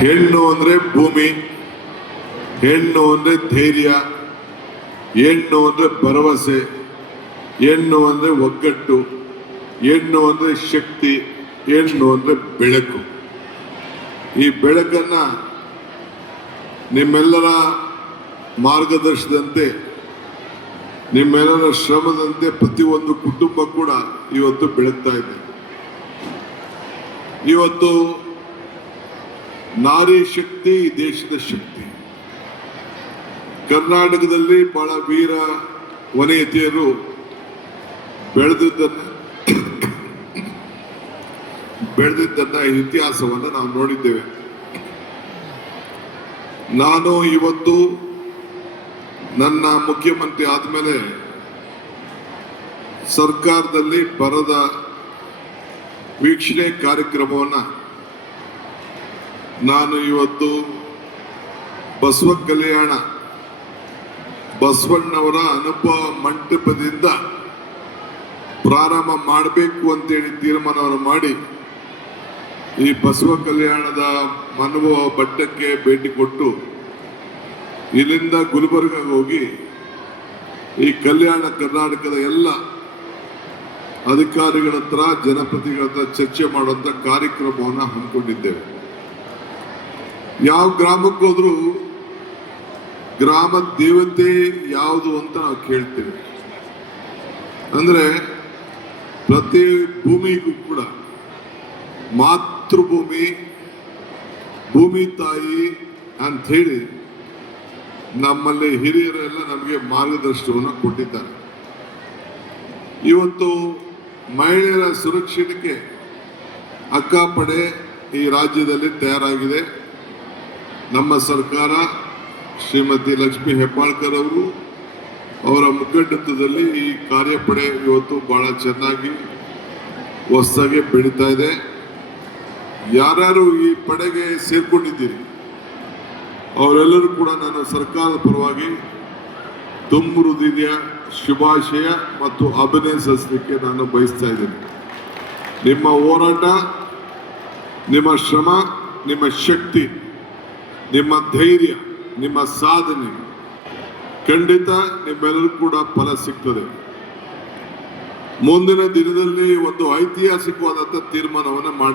ಹೆಣ್ಣು ಅಂದ್ರೆ ಭೂಮಿ, ಹೆಣ್ಣು ಅಂದ್ರೆ ಧೈರ್ಯ, ಹೆಣ್ಣು ಅಂದ್ರೆ ಭರವಸೆ, ಹೆಣ್ಣು ಅಂದ್ರೆ ಒಗ್ಗಟ್ಟು, ಹೆಣ್ಣು ಅಂದ್ರೆ ಶಕ್ತಿ, ಹೆಣ್ಣು ಅಂದ್ರೆ ಬೆಳಕು. ಈ ಬೆಳಕನ್ನ ನಿಮ್ಮೆಲ್ಲರ ಮಾರ್ಗದರ್ಶನದಂತೆ, ನಿಮ್ಮೆಲ್ಲರ ಶ್ರಮದಂತೆ ಪ್ರತಿಯೊಂದು ಕುಟುಂಬ ಕೂಡ ಇವತ್ತು ಬೆಳಗ್ತಾ ಇದೆ. ಇವತ್ತು ನಾರಿ ಶಕ್ತಿ ಈ ದೇಶದ ಶಕ್ತಿ. ಕರ್ನಾಟಕದಲ್ಲಿ ಬಹಳ ವೀರ ವನಿತೆಯರು ಬೆಳೆದಿದ್ದನ್ನ ಇತಿಹಾಸವನ್ನು ನಾವು ನೋಡಿದ್ದೇವೆ. ನಾನು ಇವತ್ತು ನನ್ನ ಮುಖ್ಯಮಂತ್ರಿ ಆದಮೇಲೆ ಸರ್ಕಾರದಲ್ಲಿ ಬರದ ವೀಕ್ಷಣೆ ಕಾರ್ಯಕ್ರಮವನ್ನು ನಾನು ಇವತ್ತು ಬಸವ ಕಲ್ಯಾಣ ಬಸವಣ್ಣವರ ಅನುಭವ ಮಂಟಪದಿಂದ ಪ್ರಾರಂಭ ಮಾಡಬೇಕು ಅಂತೇಳಿ ತೀರ್ಮಾನವನ್ನು ಮಾಡಿ ಈ ಬಸವ ಕಲ್ಯಾಣದ ಅನುಭವ ಬೆಟ್ಟಕ್ಕೆ ಭೇಟಿ ಕೊಟ್ಟು ಇಲ್ಲಿಂದ ಗುಲ್ಬರ್ಗಾಗೆ ಹೋಗಿ ಈ ಕಲ್ಯಾಣ ಕರ್ನಾಟಕದ ಎಲ್ಲ ಅಧಿಕಾರಿಗಳ ಹತ್ರ, ಜನಪ್ರತಿನಿಧಿಗಳ ಹತ್ರ ಚರ್ಚೆ ಮಾಡುವಂತ ಕಾರ್ಯಕ್ರಮವನ್ನು ಹಮ್ಮಿಕೊಂಡಿದ್ದೇವೆ. ಯಾವ ಗ್ರಾಮಕ್ಕೆ ಹೋದ್ರೂ ಗ್ರಾಮ ದೇವತೆ ಯಾವುದು ಅಂತ ನಾವು ಕೇಳ್ತೇವೆ. ಅಂದ್ರೆ ಪ್ರತಿ ಭೂಮಿಗೂ ಕೂಡ ಮಾತೃಭೂಮಿ, ಭೂಮಿ ತಾಯಿ ಅಂತ ಹೇಳಿ ನಮ್ಮಲ್ಲಿ ಹಿರಿಯರೆಲ್ಲ ನಮಗೆ ಮಾರ್ಗದರ್ಶನವನ್ನು ಕೊಟ್ಟಿದ್ದಾರೆ. ಇವತ್ತು ಮಹಿಳೆಯರ ಸುರಕ್ಷತೆಗೆ ಅಕ್ಕಾಪಡೆ ಈ ರಾಜ್ಯದಲ್ಲಿ ತಯಾರಾಗಿದೆ. ನಮ್ಮ ಸರ್ಕಾರ ಶ್ರೀಮತಿ ಲಕ್ಷ್ಮೀ ಹೆಬ್ಬಾಳ್ಕರ್ ಅವರು ಅವರ ಮುಖಂಡತ್ವದಲ್ಲಿ ಈ ಕಾರ್ಯಪಡೆ ಇವತ್ತು ಬಹಳ ಚೆನ್ನಾಗಿ ಹೊಸದಾಗಿ ಬೆಳೀತಾ ಇದೆ. ಯಾರ್ಯಾರು ಈ ಪಡೆಗೆ ಸೇರ್ಕೊಂಡಿದ್ದೀರಿ ಅವರೆಲ್ಲರೂ ಕೂಡ ನಾನು ಸರ್ಕಾರದ ಪರವಾಗಿ ತುಂಬ ಹೃದಯ ಶುಭಾಶಯ ಮತ್ತು ಅಭಿನಂದಿಸಲಿಕ್ಕೆ ನಾನು ಬಯಸ್ತಾ ಇದ್ದೇನೆ. ನಿಮ್ಮ ಹೋರಾಟ, ನಿಮ್ಮ ಶ್ರಮ, ನಿಮ್ಮ ಶಕ್ತಿ, ನಿಮ್ಮ ಧೈರ್ಯ, ನಿಮ್ಮ ಸಾಧನೆ ಖಂಡಿತ ನಿಮ್ಮೆಲ್ಲರೂ ಕೂಡ ಫಲ ಸಿಗ್ತದೆ. ಮುಂದಿನ ದಿನದಲ್ಲಿ ಒಂದು ಐತಿಹಾಸಿಕವಾದಂಥ ತೀರ್ಮಾನವನ್ನು ಮಾಡಿ